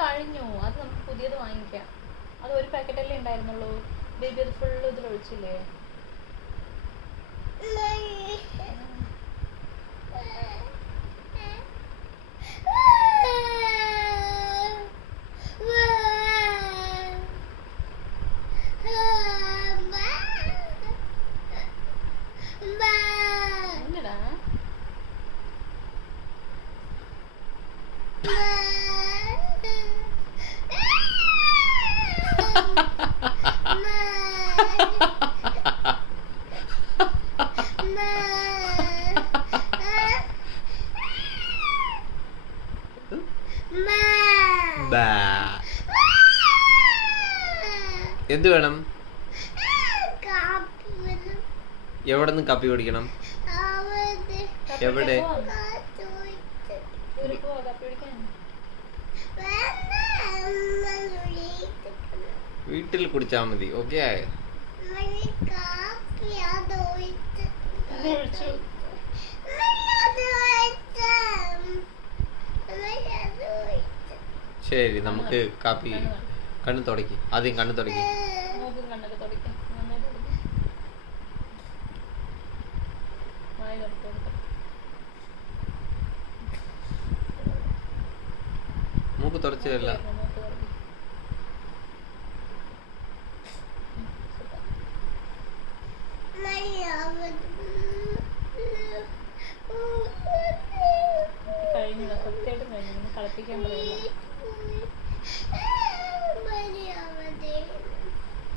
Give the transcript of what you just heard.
കഴിഞ്ഞു. അത് നമുക്ക് പുതിയത് വാങ്ങിക്കാം. അത് ഒരു പാക്കറ്റല്ലേ ഉണ്ടായിരുന്നുള്ളൂ. ബേബി അത് ഫുള്ള് ഇതിലൊഴിച്ചില്ലേ? എന്നടാ എന്ത് വേണം? എവിടെ നിന്ന് കാപ്പി കുടിക്കണം? എവിടെ? വീട്ടിൽ കുടിച്ചാ മതി. ഓക്കെ. ശരി, നമുക്ക് കാപ്പി. കണ്ണു തുടക്കി. ആദ്യം കണ്ണു തുടക്കി. മൂക്ക് തുടച്ചതല്ല. കഴിഞ്ഞു. സത്യമായിട്ടും കഴിഞ്ഞു. കളിപ്പിക്കാൻ പറയില്ല.